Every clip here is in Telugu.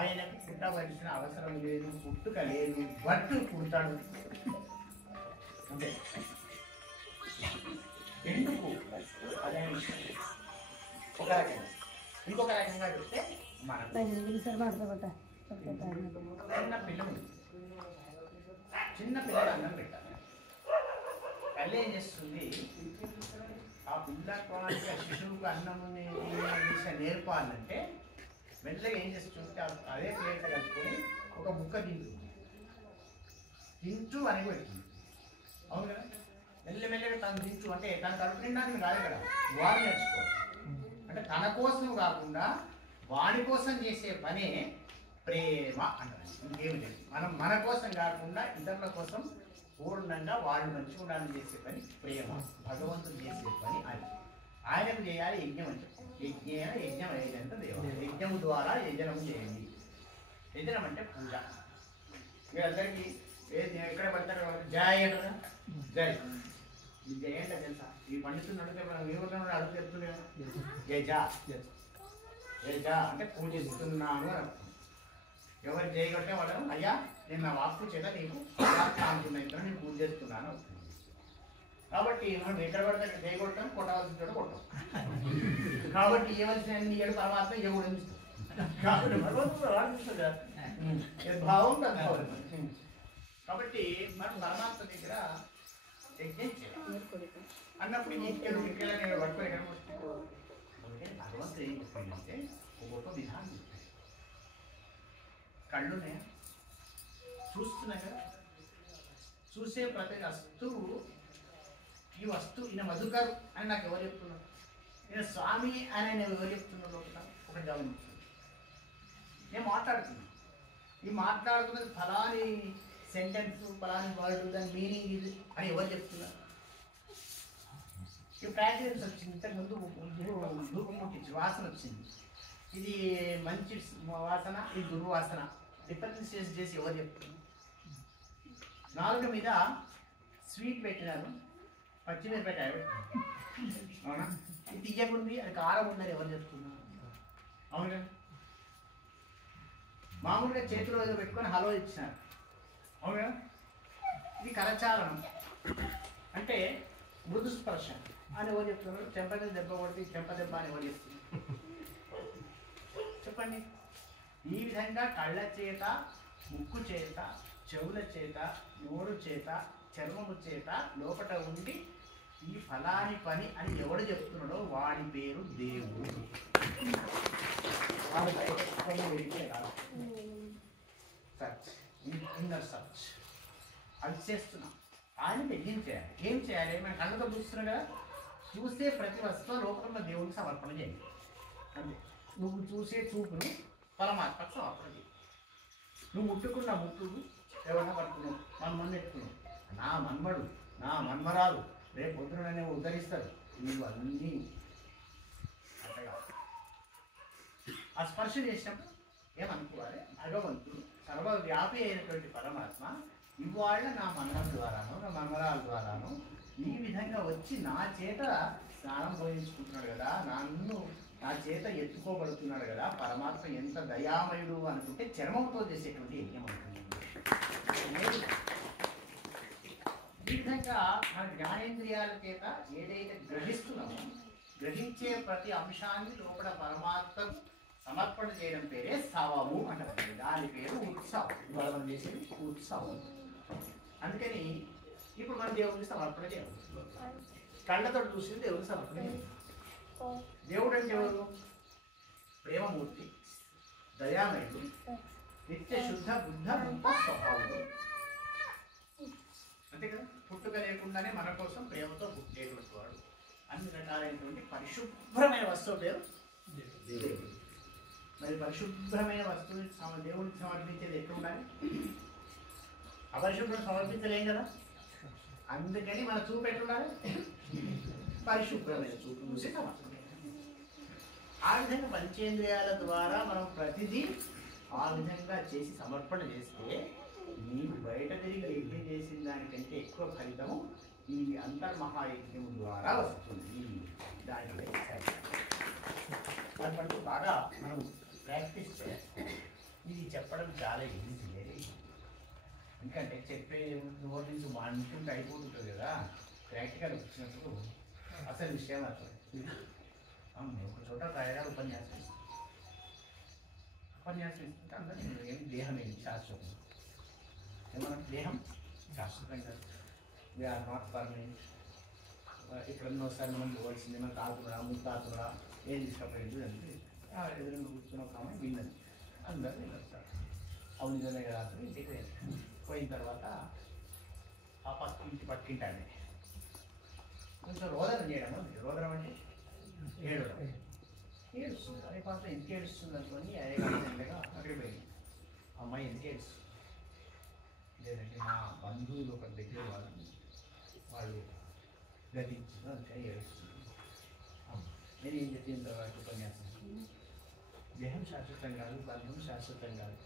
ఆయనకు పుట్టవలసిన అవసరం లేదు, పుట్టుక లేదు, బట్టు పుడతాడు అంటే ఎందుకు అదే ఒక రకంగా. ఇంకొక రకంగా చెప్తే మనం చిన్న పిల్లలు అన్నం పెట్టాలి. తల్లి ఏం చేస్తుంది, ఆ పిల్లకి ఆ శిశువుకు అన్నం నేర్పాలంటే మెల్లగా ఏం చేస్తుంటే అదే ప్లేట్ కలుపుకొని ఒక ముక్క తింటూ అని పెడుతుంది. అవును కదా, మెల్లమెల్లగా తను తింటూ అంటే తను కడుపు నిండానికి కాదు కదా, వాడు నేర్చుకో అంటే తన కోసం కాకుండా వాడి కోసం చేసే పనే ప్రేమ అంటారు. ఇంకేమి లేదు, మనం మన కోసం కాకుండా ఇతరుల కోసం పూర్ణంగా వాళ్ళు మంచిగా ఉండాలని చేసే పని ప్రేమ. భగవంతుడు చేసే పని అది. ఆయనకు చేయాలి యజ్ఞం అంటే యజ్ఞం అయ్యేదంటే దేవ యజ్ఞము ద్వారా యజనం చేయండి. యజనం అంటే పూజ. మీరందరికీ ఎక్కడ పడతారు జయ కదా, జై జయ అంటే తెలుసా? ఈ పండితులు అడిగితే మనం ఏమన్నా అడుగు చెప్తున్నాం, జయ జా జయ జా అంటే పూజిస్తున్నాను అని అర్థం. ఎవరు చేయగొట్టే వాళ్ళను అయ్యా నేను నా వాక్కు చేత నీకు అనుకున్నాను, నేను పూజ చేస్తున్నాను. కాబట్టి మనం ఎక్కడ పడితే చేయగొట్టాం, కొట్టవలసిన చోట కొట్టాం. కాబట్టి ఇవ్వవలసిన ఏడు పరమాత్మ ఎవరు అందిస్తాం. కాబట్టి భగవంతుడు ఆలోచిస్తుంది భావం తద్భావం. కాబట్టి మనం పరమాత్మ దగ్గర యజ్ఞం చేయాలి అన్నప్పుడు ఇంకెళ్ళు నేను పట్టుకొని భగవంతుడు ఏం చెప్పాడంటే ఒక గొప్ప విధానం చెప్పాడు. కళ్ళున్నాయా, చూస్తున్నాయి కదా, చూసే ప్రతి వస్తువు ఈ వస్తువు ఈయన మధుకరు అని నాకు ఎవరు చెప్తున్నారు, ఈయన స్వామి అని ఆయన ఎవరు చెప్తున్నారు లోపల ఒకటి గమనించాను. నేను మాట్లాడుతున్నాను, ఈ మాట్లాడుతున్నది ఫలాని సెంటెన్స్ ఫలాని వర్డ్ దాని మీనింగ్ ఇది అని ఎవరు చెప్తున్నారు? ఈ ప్రాక్టీస్ వచ్చింది. ఇంతకుముందు ధూపం ముట్టించి వాసన వచ్చింది, ఇది మంచి వాసన ఇది దుర్వాసన డిఫరెన్షియేట్ చేసి ఎవరు చెప్తున్నారు? నాలుగు మీద స్వీట్ పెట్టినారు, పచ్చిమిరపకాయ పెట్టినారు, అవునా? ఇది తీయకుంది అది కారం ఉందని ఎవరు చెప్తున్నారు? అవునా? మామూలుగా చేతిలో ఏదో పెట్టుకొని హలో ఇచ్చినారు, అవునా? ఇది కరచాలనం అంటే మృదు స్పర్శ అని ఎవరు చెప్తున్నారు? చెంప దెబ్బ కొడితే చెంప దెబ్బ అని ఎవరు చెప్తున్నారు? చెప్పండి. ఈ విధంగా కళ్ళ చేత, ముక్కు చేత, చెవుల చేత, నోరు చేత, చర్మము చేత లోపల ఉండి ఈ ఫలాని పని అని ఎవడు చెప్తున్నాడో వాడి పేరు దేవుడు. ఇన్నర్ సర్చ్ అది చేస్తున్నాం. ఆయన యజ్ఞం చేయాలి. ఏం చేయాలి? మన కళ్ళతో చూస్తున్నాం కదా, చూసే ప్రతి వస్తువు లోపల దేవుడికి సమర్పణ చేయాలి. అంతే. నువ్వు చూసే చూపును పరమాత్మకు సమర్పణ చేయి. నువ్వు ముట్టుకున్న ముట్టుకు ఎవరైనా పట్టుకున్నావు, మన్మన్ను ఎత్తుకున్నావు, నా మన్మడు నా మన్మరాలు రేపు పొద్దుననే ఉద్ధరిస్తాడు. నువ్వు అన్నీ అంతగా ఆ స్పర్శ చేసినప్పుడు ఏమనుకోవాలి? భగవంతుడు సర్వవ్యాపి అయినటువంటి పరమాత్మ ఇవాళ నా మన్మం ద్వారాను నా మన్మరాల ద్వారాను ఈ విధంగా వచ్చి నా చేత స్నానం పోయించుకుంటున్నాడు కదా, నా చేత ఎత్తుకోబడుతున్నాడు కదా. పరమాత్మ ఎంత దయామయుడు అనుకుంటే చర్మంతో చేసేటువంటి యజ్ఞం అనుకుంటుంది. ఈ విధంగా మన జ్ఞానేంద్రియాల చేత ఏదైతే గ్రహిస్తున్నామో గ్రహించే ప్రతి అంశాన్ని లోపల పరమాత్మ సమర్పణ చేయడం పేరే సవము అంటారు. దాని పేరు ఉత్సవం. ఇవాళ మనం చేసేది ఉత్సవం. అందుకని ఇప్పుడు మనం దేవుడికి సమర్పణ చేయాలి. కళ్ళతో చూసి దేవుడికి సమర్పణ చేయాలి. దేవుడు అంటే ఎవరు? ప్రేమమూర్తి, దయామయుడు, నిత్య శుద్ధ బుద్ధ రూప స్వభావుడు. అంతే కదా. పుట్టుక లేకుండానే మన కోసం ప్రేమతో పుట్టేటువంటి వాడు. అన్ని రకాలైనటువంటి పరిశుభ్రమైన వస్తువు పేరు దేవుడు. మరి పరిశుభ్రమైన వస్తువుని దేవుడికి సమర్పించేది ఎక్కడ ఉండాలి? అపరిశుభ్రం సమర్పించలేం కదా. అందుకని మన చూపు ఎట్లుండాలి? పరిశుభ్రమైన చూపు చూసి సమర్పణ. ఆ విధంగా పంచేంద్రియాల ద్వారా మనం ప్రతిదీ ఆ విధంగా చేసి సమర్పణ చేస్తే నీకు బయట తిరిగి యజ్ఞం చేసిన దానికంటే ఎక్కువ ఫలితము ఈ అంతర్మహాయజ్ఞం ద్వారా వస్తుంది. దాని దాని బాగా మనం ప్రాక్టీస్ చేయాలి. ఇది చెప్పడం చాలా ఈజీ, ఎందుకంటే చెప్పే నోటి నుంచి అనుకుంటే అయిపోతుంటుంది కదా. ప్రాక్టికల్ వచ్చినప్పుడు అసలు విషయం అర్థం. ఒక చోట తయారా ఉపన్యాసం ఇస్తుంటే అందరూ ఏం దేహం ఏంటి శాశ్వతం, ఏమన్నా దేహం శాశ్వతం కాదు. We are not permanent. ఎక్కడన్నా ఒకసారి మనం పోవాల్సింది, మనం తాతురా ముత్తాతురా ఏం తీసుకపోయింది అంటే ఎదురుగా కూర్చున్న ఒక ఆమె విన్నది, అందరూ విన్నారు సార్. అవును నిజమే కదా అంటే ఇంటికి పోయిన తర్వాత ఆ పక్కింటానే కొంచెం రోదనం చేయడం. రోదనం అంటే ఏడుస్తుంది. అదే పాత్ర ఎందుకు ఏడుస్తుంది అనుకోని అయ్యగా అక్కడికి పోయింది. అమ్మాయి ఎందుకు ఏడుస్తుంది లేదంటే మా బంధువులు ఒక దగ్గర వాళ్ళు గతించిన ఏడుస్తుంది. నేను ఏం చెప్పిన తర్వాత ఉపన్యాసం, దేహం శాశ్వతం కాదు, బంధం శాశ్వతం కాదు.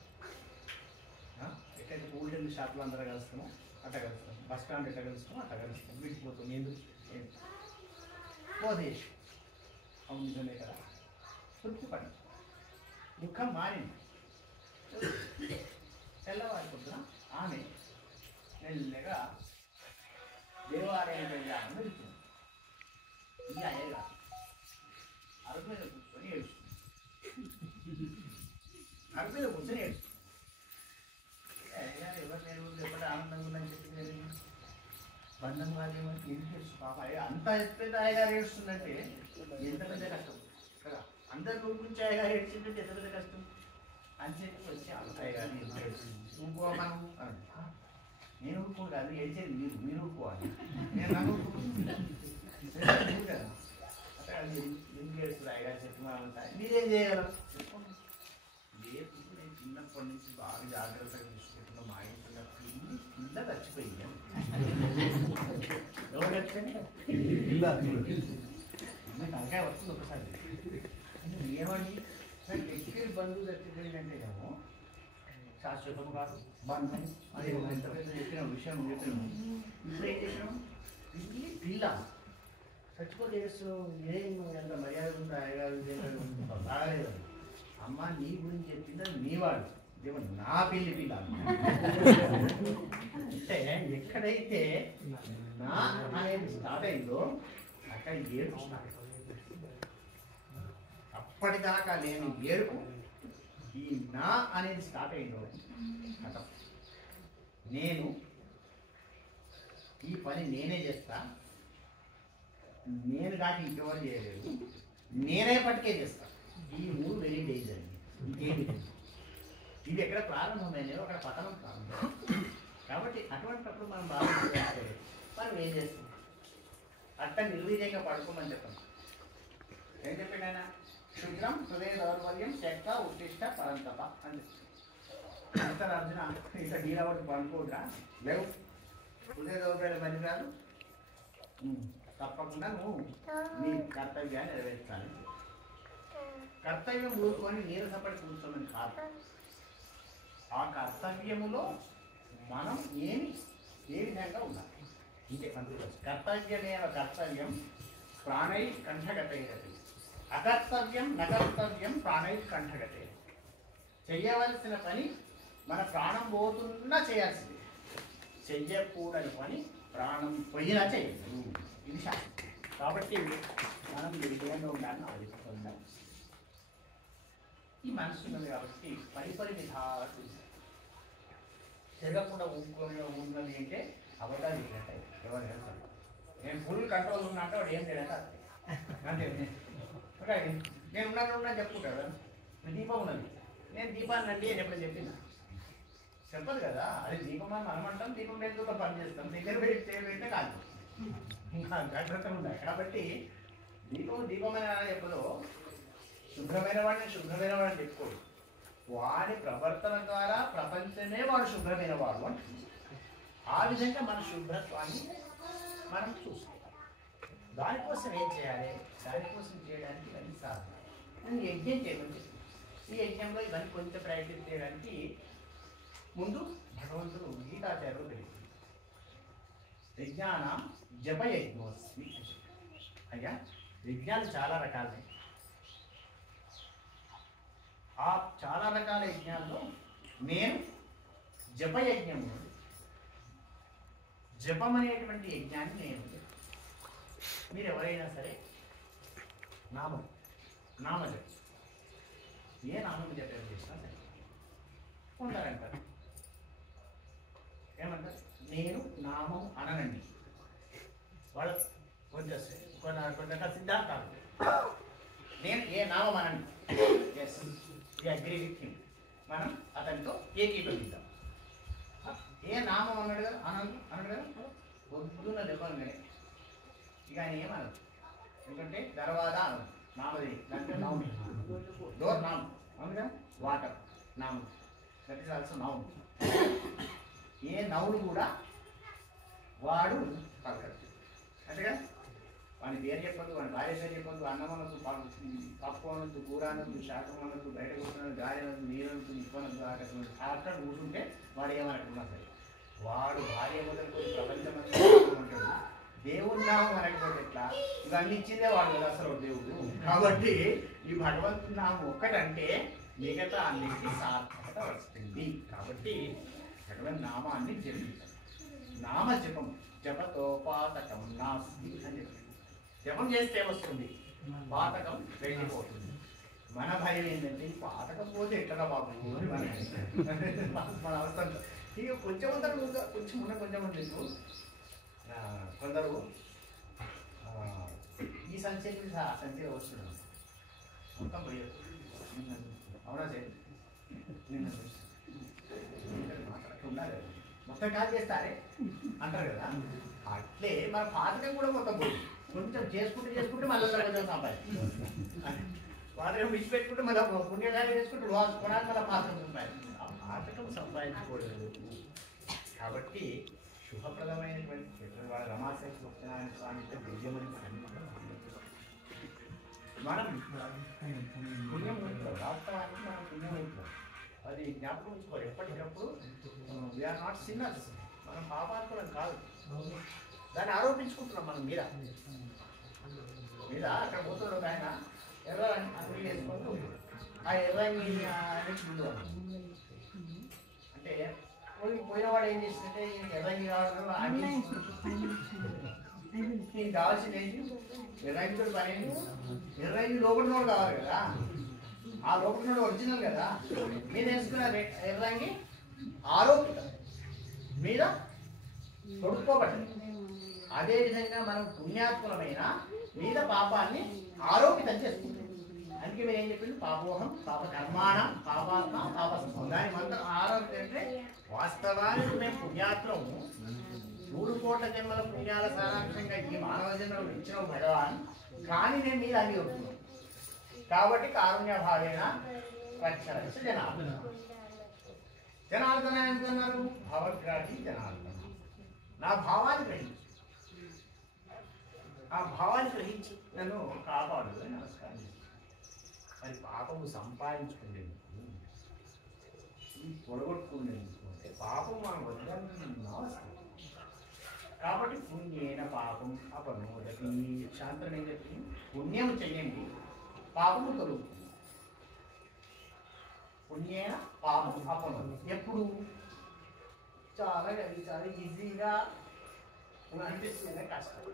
ఎక్కడైతే కూల్డ్రింక్ షాప్లో అందరూ కలుస్తామో అట్లా కలుస్తాం, బస్ స్టాండ్ ఎట్లా కలుస్తామో అట్లా కలుస్తాం, విడిచిపోతాం. ఎందుకు పోదేశం. అవును నిజమే కదా, తృప్తి పడి దుఃఖం మారింది. తెల్లవారి పొద్దున ఆమె మెల్లగా దేవాలయం వెళ్ళాలని వెళ్తుంది. ఇది అయ్యగా అరుగు మీద కూర్చొని ఏడుస్తుంది. అరుగు మీద కూర్చొని ఏడుస్తుంది. అయ్యగారు ఎవరు నేను ఎప్పటి ఆనందంగా ఉందని చెప్పింది బంధం కాదేమని ఎందుకు ఏడుస్తుంది పాప. అంత పెద్ద అయ్యగారు ఏడుస్తుందంటే ఎంత పెద్ద కష్టం కదా. అందరి గురించి అయ్యగారు ఏడ్చిందంటే ఎంత పెద్ద కష్టం అని చెప్పి వచ్చి అంత అయ్యగారు ఏడుస్తుంది. నువ్వు మనం నేను ఊరుకోను కాదు, ఏడ్చేది మీరు ఊరుకోవాలి, నేను నన్ను కదా. అక్కడ ఎందుకు ఏడుస్తుంది అయ్యగారు చెప్పినామంతా మీరేం చేయగలరు. లేదు నేను చిన్నప్పటి నుంచి బాగా జాగ్రత్తగా చూసుకుంటున్నా, మా ఇంట్లో పిల్ల చచ్చిపోయింది. ఎవరు చచ్చిపోయింది తలకాయ వస్తుంది ఒకసారి. ఏమండి ఎక్కిరి బంధువు చచ్చిపోయిందంటే ఏమో శాశ్వతం కాదు, బంధం అది ఎంత పెద్ద చెప్పిన విషయం చెప్పినాము. ఇప్పుడు ఏం చేసినాము, పిల్ల చచ్చిపోతే ఏం ఎంత మర్యాద ఉంటే అయ్యగారు బాగలేదు. అమ్మ నీ గురించి చెప్పింది నీవాడు దేవుడు, నా పిల్ల అంటే ఎక్కడైతే నా అనేది స్టార్ట్ అయిందో అక్కడ ఏడుపు స్టార్ట్. అప్పటిదాకా లేని ఏడుపు ఈ నా అనేది స్టార్ట్ అయిందో అక్కడ నేను ఈ పని నేనే చేస్తా, నేను కాక ఇంకెవరు చేయలేదు, నేనే పట్టుకే చేస్తా. ఈ మూడు వెరీ డేంజర్. ఇంకేమి ఇది ఎక్కడ ప్రారంభమైనదో అక్కడ పతనం ప్రారంభం. కాబట్టి అటువంటిప్పుడు మనం బాగా మనం ఏం చేస్తాం, అట్ట నిర్వీర్యంగా పడుకోమని చెప్పండి. ఏం చెప్పండి ఆయన, శుద్రం హృదయ దౌర్బల్యం చెక్క ఉత్తిష్ట పరంతప అని చెప్తారు. అర్జున ఇట్లా డీలవటి పడుకోవద్దా, లేవు హృదయ దౌర్బల్యం పని కాదు, తప్పకుండా నువ్వు నీ కర్తవ్యాన్ని నెరవేర్చాలి. కర్తవ్యం ఊరుకొని నీరసపడి కూర్చోమని కాదు, ఆ కర్తవ్యములో మనం ఏ విధంగా ఉండాలి ఇంకే కర్తవ్యమే కర్తవ్యం ప్రాణై కంఠగతైరతి, అకర్తవ్యం నకర్తవ్యం ప్రాణై కంఠగతే. చెయ్యవలసిన పని మన ప్రాణం పోతున్నా చేయాల్సింది, చెయ్యకూడని పని ప్రాణం పోయినా చేయదు. ఇది శాస్త్రం. కాబట్టి మనం విధంగా ఉండాలని ఆలోచిస్తున్నాం. ఈ మనసు ఉన్నది కాబట్టి పరిపరి విధాలు తిరగకుండా ఉన్నది అంటే అబద్ధాలు ఇచ్చినట్టు ఎవరు వెళ్తారు. నేను ఫుల్ కంట్రోల్ ఉన్నట్టు వాడు ఏం చేయలేదు అంతే. నేను ఉన్నా చెప్పుకుంటాడు, దీపం ఉన్నది నేను దీపాన్ని అండి అని ఎప్పుడు చెప్పిందా, చెప్పదు కదా. అది దీపం అని మనం అంటాం, దీపం పెట్టుకుంటూ పని చేస్తాం, దగ్గర పెట్టి చేయబెడితే కాదు, ఇంకా జాగ్రత్త ఉండాలి. కాబట్టి దీపం అని చెప్పదు, శుభ్రమైన వాడిని శుభ్రమైన వాడిని చెప్పుకోడు, వాడి ప్రవర్తన ద్వారా ప్రపంచమే వాడు శుభ్రమైన వాడు అంటుంది. ఆ విధంగా మన శుభ్రత్వాన్ని మనం చూసుకోవాలి. దానికోసం ఏం చేయాలి, దానికోసం చేయడానికి ఇవన్నీ సాధన. నేను యజ్ఞం చేయమని చెప్పి ఈ యజ్ఞంలో ఇవన్నీ కొంచెం ప్రాక్టీస్ చేయడానికి ముందు భగవంతుడు గీతాచార్యులు తెలియదు, యజ్ఞానం జపయజ్ఞోస్మి. అయ్యా యజ్ఞాలు చాలా రకాలే. ఆ చాలా రకాల యజ్ఞాల్లో నేను జపయజ్ఞము, జపం అనేటువంటి యజ్ఞాన్ని నేను. మీరు ఎవరైనా సరే నామజపం ఏ నామం జపం చేసినా సరే ఉంటారంటారు. ఏమంటారు? నేను నామం అననండి. వాళ్ళ కొంచెం కొంత సిద్ధాంతాలు. నేను ఏ నామం అనండి. Yes agree with him. మనం అతనితో ఏకీభవిద్దాం. ఏ నామం అన్నాడు కదా, అన్నాడు కదా, పొద్దున్న దెబ్బనే ఇక ఆయన ఏమనదు. ఎందుకంటే దర్వాజా అనదు, నామది దాంట్లో నామం, డోర్ నామం అవునుగా, వాటర్ నామం, that is also noun. A noun కూడా వాడు పలకడు. అంతేగా వాని పేరు చెప్పొద్దు, వాని భార్య పేరు చెప్పొద్దు, అన్నం అనొద్దు, పప్పు అనొద్దు, కూర అనొద్దు, శాఖం అనొద్దు, బయట కూర్చున్నది, గాలి అనొద్దు, నీరు అనొద్దు, నిప్పనొద్దు, ఆకాశం అక్కడ కూర్చుంటే వాడు ఏమనకున్నా సరే, వాడు భార్య మొదలుకొని ప్రపంచం అంటాడు. దేవుడు నామం అనకపోతే ఎట్లా? ఇవన్నీ ఇచ్చిందే వాడు కదా అసలు దేవుడు. కాబట్టి ఈ భగవంతుడి నామం ఒక్కటంటే మిగతా అన్నిటికీ సార్థకత వస్తుంది. కాబట్టి భగవన్ నామాన్ని జపించాలి. నామ జపం జపతో పాతకం నాస్తి అని చెప్పి జపం చేస్తే వస్తుంది, పాతకం వెళ్ళిపోతుంది. మన భయం ఏంటంటే ఈ పాతకం పోతే ఎట్లా బాబు మన అవసరం. ఇక కొంచెం అందరూ కొంచెం ఉన్న కొంచెం ఉండేది. కొందరు ఈ సంఖ్యకి ఆ సంఖ్య వస్తున్నాడు మొత్తం పోయారు. అవునా సార్? ఉండాలి మొత్తం కాదు చేస్తారే అంటారు కదా. అట్లే మన పాతకం కూడా మొత్తం పోయి కొంచెం చేసుకుంటే మళ్ళీ కొంచెం సంపాదించి పాతకం విడిచిపెట్టుకుంటే మళ్ళీ పుణ్యకార్యం చేసుకుంటే కొనాలి మళ్ళీ పాతకం సంపాదించి ఆ పాతకం సంపాదించుకోలేదు. కాబట్టి శుభప్రదమైనటువంటి వాళ్ళ రమాశేష సత్యనారాయణ స్వామితో విజయమని మనం పుణ్యమూర్తులు, వాస్తవానికి మనం పుణ్యమూర్తులు. అది జ్ఞాపకం ఉంచుకోవాలి ఎప్పటికప్పుడు. వీఆర్ నాట్ సిన్నర్స్, మనం పాపాత్మలం కాదు. దాన్ని ఆరోపించుకుంటున్నాం మనం మీద అక్కడ పోతున్నాడు ఒక ఆయన ఎర్ర అన్ని వేసుకుంటూ ఆ ఎర్రని ముందు అంటే పోయినవాడు ఏం చేస్తుంటే ఎర్రని కావాలి కావాల్సింది ఏంటి? ఎర్రగితో పని ఏంటి? ఎర్రగి లోపలినోడు కావాలి కదా, ఆ లోపలినోడు ఒరిజినల్ కదా. మీరు వేసుకున్న ఎర్రంగి ఆరోపిత మీద తొడుక్కోబడింది. అదేవిధంగా మనం పుణ్యాత్మలమైన మీద పాపాన్ని ఆరోపితం చేస్తుంది. అందుకే మీరు ఏం చెప్పింది? పాపోహం పాప కర్మాణం పాపాత్మ పాప సంభవం. దాని మంత్రం ఆరోపితం అంటే వాస్తవానికి మేము పుణ్యాత్మము 3 కోట్ల జన్మల పుణ్యాల సారాంశంగా ఈ మానవ జన్మలు ఇచ్చిన భగవాన్. కానీ నేను మీద అన్ని వస్తున్నాను కాబట్టి కారుణ్య భావేన రక్షరక్ష జనార్దన. జనార్దన ఎంతన్నారు? భవగ్రాహి జనార్దన. నా భావాన్ని గ్రహించు, ఆ భావాన్ని గ్రహించి నన్ను కాపాడు అని నమస్కారం చేస్తాను. మరి పాపము సంపాదించుకునేందుకు, పొడగొట్టుకునేందుకు అంటే పాపం మనం వదిలేస్తున్నాం. కాబట్టి పుణ్యేన పాపం అపనోదతి. శాంతం ఏం చెప్తుంది? పుణ్యం చెయ్యండి, పాపము తొలుగుతుంది. పుణ్యేన పాపం అపనోదతి. ఎప్పుడు? చాలా ఈజీగా అనిపిస్తుంది, కష్టం.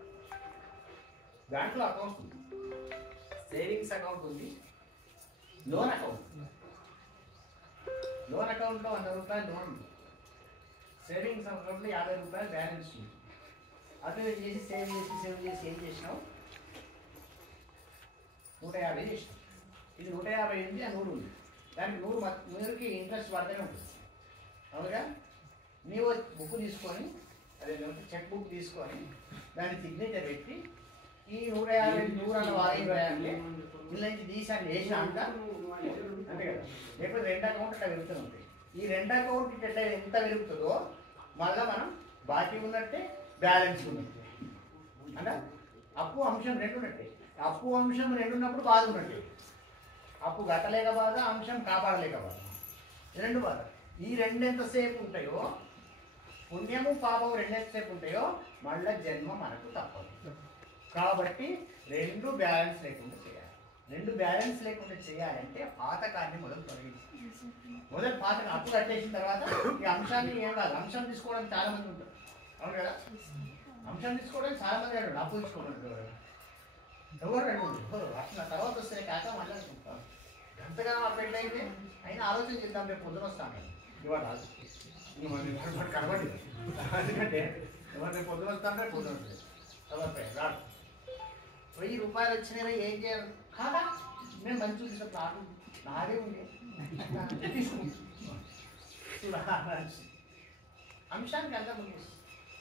బ్యాంకులో అకౌంట్ ఉంది, సేవింగ్స్ అకౌంట్ ఉంది, లోన్ అకౌంట్. లోన్ అకౌంట్లో 100 రూపాయలు లోన్ ఉంది, సేవింగ్స్ అకౌంట్లో 50 రూపాయలు బ్యాలెన్స్ ఉంది. అటు చేసి సేవ్ చేసి ఏం చేసినావు? 150 చేసినావు. ఇది 150 ఉంది, ఆ 100 ఉంది. దానికి 100కి ఇంట్రెస్ట్ పడుతూనే ఉంటుంది. అవునుగా? నీవు బుక్ తీసుకొని, అదే చెక్ బుక్ తీసుకొని దాన్ని సిగ్నేచర్ పెట్టి ఈ 150 100 అన్న వాయిదా వేయాలి, ఇళ్ళ నుంచి తీసాన్ని వేసిన అంట అంతే కదా. లేకపోతే 2 అకౌంట్ అట్లా వెళ్తూ ఉంటాయి. ఈ 2 అకౌంట్ ఎట్లా ఎంత వెలుగుతుందో మళ్ళీ మనం బాకీ ఉన్నట్టే, బ్యాలెన్స్ ఉన్నట్టే. అంటే అప్పు అంశం 2 ఉన్నట్టే. అప్పు అంశం 2 ఉన్నప్పుడు బాధ ఉన్నట్టే. అప్పు కట్టలేక బాధ, అంశం కాపాడలేక బాధ, 2 బాధ. ఈ 2 ఎంతసేపు ఉంటాయో, పుణ్యము పాపము 2 ఎంతసేపు ఉంటాయో మళ్ళీ జన్మ మనకు తప్పదు. కాబట్టి 2 బ్యాలెన్స్ లేకుండా చేయాలి. రెండు బ్యాలెన్స్ లేకుండా చేయాలంటే పాతకాన్ని మొదలు తొలగించి మొదలు పాతక అప్పు కట్టేసిన తర్వాత ఈ అంశాన్ని ఏం కాదు, అంశం తీసుకోవడానికి చాలా మంది ఉంటారు. అవును కదా, అంశం తీసుకోవడానికి చాలా మంది అంటారు, అప్పు తీసుకోవడానికి ఎవరు ఎవరు అట్లా తర్వాత వస్తే కాక మాట్లాడుకుంటారు. ఎంతగానో అప్పుడు ఎట్లయితే అయినా ఆలోచన చేద్దాం, రేపు పొద్దున వస్తాను ఇవాళ రాదు కనబడి, ఎందుకంటే ఎవరు రేపు పొద్దున వస్తాను, రేపు పొద్దున వస్తుంది ఎవరిపై రాడు. 1000 రూపాయలు వచ్చినాయి ఏం చేయాలి కాదా, నేను మంచి చూసిన రాదు నాదే ఉండే అంశానికి అంతా ముందు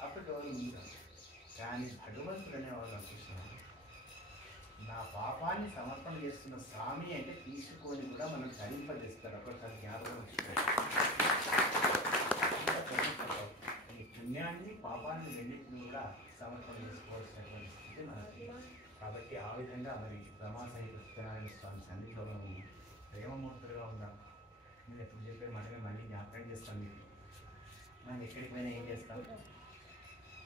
అప్పుడు ఎవరు ఉంటారు. కానీ భగవంతుడు అనేవాళ్ళు అనుకుంటున్నారు, నా పాపాన్ని సమర్పణ చేస్తున్న స్వామి అంటే తీసుకొని కూడా మనం ధరింపజేస్తారు. ఒకసారి జ్ఞాపకం ఈ పుణ్యాన్ని పాపాన్ని రెండింటిని కూడా సమర్పణ చేసుకోవాల్సినటువంటి స్థితి మనకి. కాబట్టి ఆ విధంగా మరి రమా సహిత సత్యనారాయణ స్వామి సన్నిధిలో ప్రేమమూర్తులుగా ఉన్నాం. నేను ఎప్పుడు చెప్పే మనమే మళ్ళీ జ్ఞాపకం చేస్తాను మీకు. మనం ఎక్కడికి పోయినా ఏం చేస్తాం,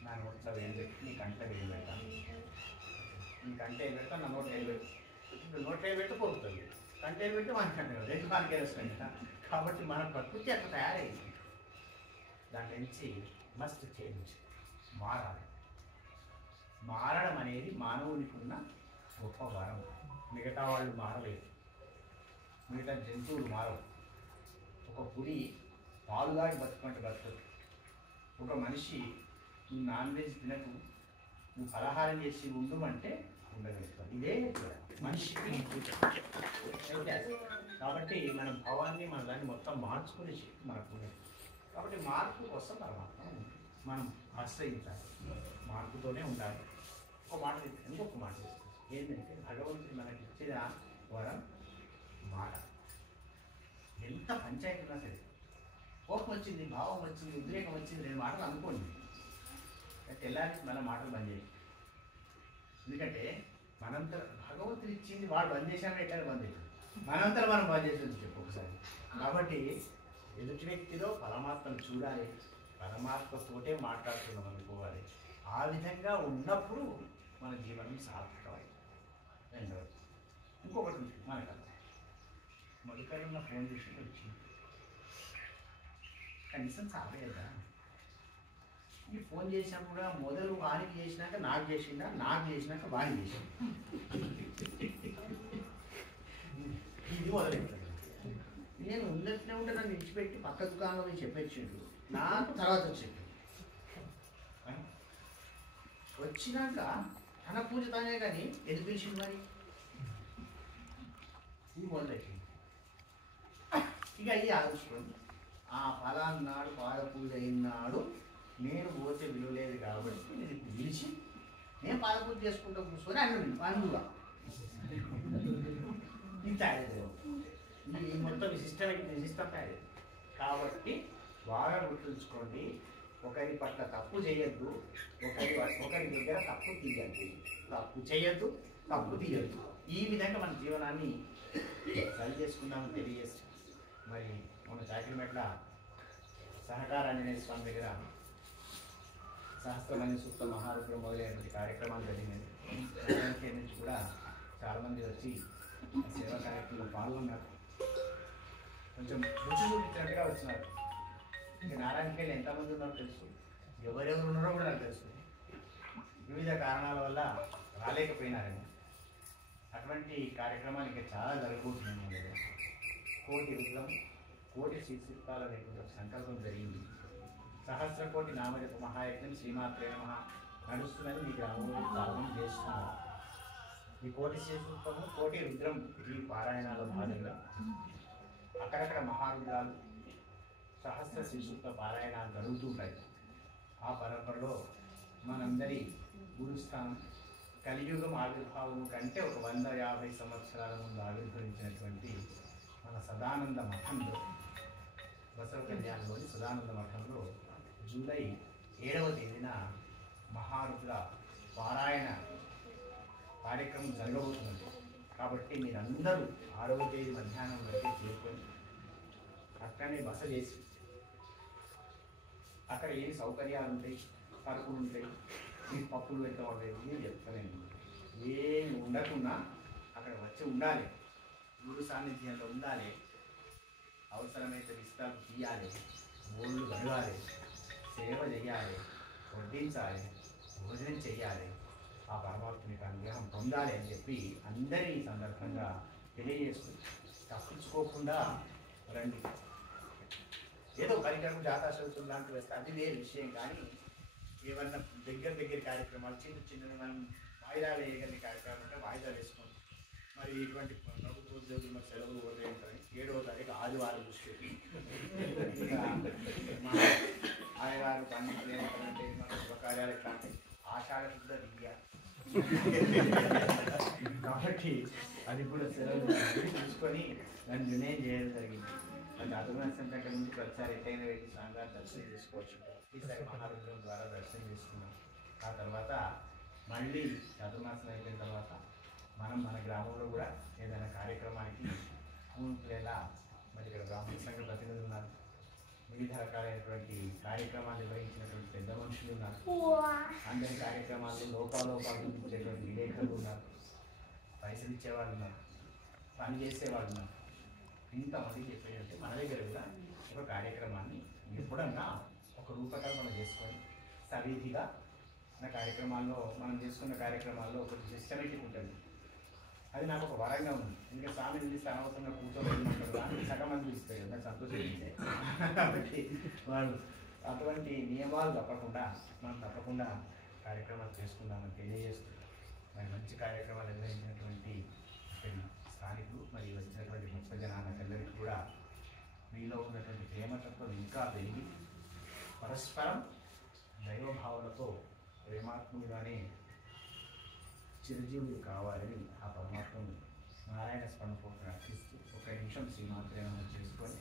నా నోట్లో వేలు పెట్టి నీ కంట్లో వేలు పెడతాను, నీ కంట వేలు పెడతాను, నా నోట్లో వేలు పెట్టు, ఇప్పుడు నోట్లో వేలు పెట్టి పోతుంది, కంట వేలు పెట్టి మన కంట రెండు మనకే వస్తుంది. కాబట్టి మన ప్రకృతి అట్లా తయారైంది. దాని నుంచి మస్ట్ చేంజ్, మారాలి. మారడం అనేది మానవునికి ఉన్న గొప్ప వరం. మిగతా వాళ్ళు మారలేదు, మిగతా జంతువులు మారవు. ఒక పులి పాలుగాడి బతుకుంటే బతుకు, ఒక మనిషి నువ్వు నాన్ వెజ్ తినకు, నువ్వు ఫలహారం చేసి ఉండు అంటే ఉండగలుగుతావు. ఇదే మనిషికి. కాబట్టి మన భావాన్ని మన దాన్ని మొత్తం మార్చుకునే శక్తి మనకు. కాబట్టి మార్పు కోసం పరమాత్మ మనం ఆశ్రయించాలి, మార్పుతోనే ఉండాలి. ఒక మాట ఇంకొక మాట ఏంటంటే భగవంతుడు మనకి ఇచ్చిన వరం మాట. ఎంత పంచాయతీ ఉన్నా సరే, కోపం వచ్చింది, భావం వచ్చింది, ఉద్రేకం వచ్చింది, 2 మాటలు అనుకోండి, తెల్లారి మన మాటలు బంద్ చేయాలి. ఎందుకంటే మనంతర భగవంతుడు ఇచ్చింది వాడు బంద్ చేశాను, ఎట్లా బంద్ చేశాను, మనంతరం మనం బంద్ చేసేది చెప్పు ఒకసారి. కాబట్టి ఎదుటి వ్యక్తిలో పరమాత్మను చూడాలి, పరమాత్మతోటే మాట్లాడుతున్నాం అనుకోవాలి. ఆ విధంగా ఉన్నప్పుడు మన జీవనం సార్థకమై. రెండవది ఇంకొకటి ఉంది మనకు, మొదటికన్నా ఫోన్ చేసి వచ్చింది, కనీసం సాగలేదా? ఈ ఫోన్ చేసినా కూడా మొదలు వానికి చేసినాక నాకు చేసిందా, నాకు చేసినాక వానికి చేసింది, ఇది మొదలెట్టాను. నేను ఉన్నట్లే ఉంటే నన్ను విడిచిపెట్టి పక్క దుకాణంలో నేను చెప్పొచ్చిండు, నాకు తర్వాత వచ్చిండు. వచ్చినాక తన పూజ తానే కానీ ఎందుకు పిలిచింది మరి, ఇది మొదలెట్టింది. ఇక అయ్యి ఆలోచుకోండి, ఆ ఫలాన్నాడు పాద పూజ అయినాడు నేను పోతే విలువలేదు కాబట్టి నేను ఇప్పుడు పిలిచి నేను పాద పూజ చేసుకుంటూ కూర్చొని అనుగా ఇది తయారు, ఈ మొత్తం సిస్టమ్ తయారు. కాబట్టి బాగా గుర్తుంచుకోండి, ఒకరి పట్ల తప్పు చేయొద్దు, ఒకరి దగ్గర తప్పు తీయద్దు, తప్పు చేయొద్దు, తప్పు తీయద్దు. ఈ విధంగా మన జీవనాన్ని సరి చేసుకుందామని తెలియజేస్తాం. మరి మన చాకిరిమెట్ల సహకార ఆంజనేయ స్వామి దగ్గర సహస్రమణి సూక్త మహారుద్రం మొదలైనటువంటి కార్యక్రమాలు జరిగినాయి. నారాయణఖేడ్ నుంచి కూడా చాలామంది వచ్చి సేవా కార్యక్రమంలో పాల్గొన్నారు. కొంచెం రుచి చూపించినట్టుగా వచ్చినారు. ఇంకా నారాయణఖేడ్ ఎంతమంది ఉన్నారో తెలుసు, ఎవరెవరు ఉన్నారో కూడా నాకు తెలుసు. వివిధ కారణాల వల్ల రాలేకపోయినారేమో. అటువంటి కార్యక్రమాలు ఇంకా చాలా జరుగుతున్నాయి. మన దగ్గర కోటి రుద్రం, కోటి శ్రీసూక్తాల లేకుండా సంకల్పం జరిగింది. సహస్రకోటి నామజప మహాయజ్ఞం శ్రీమాత్రే నమః నడుస్తున్నది మీ గ్రామంలో ప్రారంభం చేస్తున్నారు. ఈ కోటి శ్రీసూక్తము, కోటి రుద్రం ఈ పారాయణాల భాగంగా అక్కడక్కడ మహారుద్రాలు, సహస్ర శ్రీసూక్త పారాయణాలు జరుగుతుంటాయి. ఆ పరంపరలో మనందరి గురుస్థానం కలియుగం ఆవిర్భావం కంటే ఒక 150 సంవత్సరాల ముందు ఆవిర్భవించినటువంటి మన సదానంద మఠంలో, బసవ కళ్యాణంలోని సదానంద మఠంలో జూలై 7వ తేదీన మహారుద్ర పారాయణ కార్యక్రమం జరగబోతుంది. కాబట్టి మీరందరూ 6వ తేదీ మధ్యాహ్నం వరకు చేరుకొని అక్కడనే బస చేసి, అక్కడ ఏమి సౌకర్యాలు ఉంటాయి, సరుకులు ఉంటాయి, మీ పప్పులు ఎంత ఉంటాయి నేను చెప్తానండి. ఏమి ఉండకుండా అక్కడ వచ్చి ఉండాలి, గురు సాన్నిధ్యంలో ఉండాలి, అవసరమైతే విస్తాలు తీయాలి, ఊళ్ళు కడగాలి, సేవ చేయాలి, వడ్డించాలి, భోజనం చెయ్యాలి, ఆ పరమాత్మునికి అనుగ్రహం పొందాలి అని చెప్పి అందరి ఈ సందర్భంగా తెలియజేస్తూ తప్పించుకోకుండా రండి. ఏదో పరికరం జాతాశౌతులు లాంటివి వేస్తే అది వేరే విషయం. కానీ ఏమన్నా దగ్గర కార్యక్రమాలు చిన్నవి మనం వాయిదాలు వేయగలిగే కార్యక్రమాలు ఉంటే వాయిదాలు వేసుకోండి. మరి ఇటువంటి ప్రభుత్వ ఉద్యోగులు మరి సెలవులు పోతే ఉంటాయి. 7వ తారీఖు ఆదివారం చూసి ఆదివారం పండితులు ఏమంటారంటే మన శుభకార్యాలు ఎట్లా అంటే ఆషాఢ శుద్ధ విద్య కాబట్టి అది కూడా సెలవులు చూసుకొని దాన్ని నిర్ణయం చేయడం జరిగింది. అది అదుమాసం కంటే ముందు ప్రతిసారి ఎట్టయినా వెళ్ళి స్వామివారి దర్శనం చేసుకోవచ్చు. ఈసారి మహారుద్రం ద్వారా దర్శనం చేసుకున్నాం. ఆ తర్వాత మళ్ళీ చతుర్మాసం అయిపోయిన తర్వాత మనం మన గ్రామంలో కూడా ఏదైనా కార్యక్రమానికి పూర్తిగా మరి ఇక్కడ బ్రాహ్మణ సంఘ ప్రతినిధులు ఉన్నారు, వివిధ రకాలైనటువంటి కార్యక్రమాలు నిర్వహించినటువంటి పెద్ద మనుషులు ఉన్నారు, అందరి కార్యక్రమాల్లో లోపాలు చూపించేటువంటి విలేకరులు ఉన్నారు, పైసలు ఇచ్చేవాళ్ళు ఉన్నారు, పని చేసేవాళ్ళు ఉన్నారు. ఇంతమందికి చెప్పేటంటే మన దగ్గర కూడా ఒక కార్యక్రమాన్ని ఎప్పుడన్నా ఒక రూపకల్పన చేసుకొని సవీధిగా మన కార్యక్రమాల్లో మనం చేసుకున్న కార్యక్రమాల్లో ఒక సిస్టమేటిక్ ఉంటుంది. అది నాకు ఒక వరంగా ఉంది. ఇంకా స్వామి నిలిస్తే అనవసరంగా కూర్చోబెట్టమంటారు, దానికి సగం మంది ఇస్తాయి కదా, సంతోషించే. కాబట్టి వాళ్ళు అటువంటి నియమాలు తప్పకుండా మనం తప్పకుండా కార్యక్రమాలు చేసుకుందామని తెలియజేస్తూ మరి మంచి కార్యక్రమాలు నిర్వహించినటువంటి స్థానికులు మరి వచ్చినటువంటి భక్త జనాలకి కూడా మీలో ఉన్నటువంటి ప్రేమతత్వం ఇంకా పెరిగి పరస్పరం దైవభావాలతో ప్రేమాత్ములుగానే చిరజీవులు కావాలని ఆ పరమాత్మను నారాయణ స్మరణ పూర్తి అర్థిస్తూ ఒక నిమిషం శ్రీమాత్రేమో చేసుకొని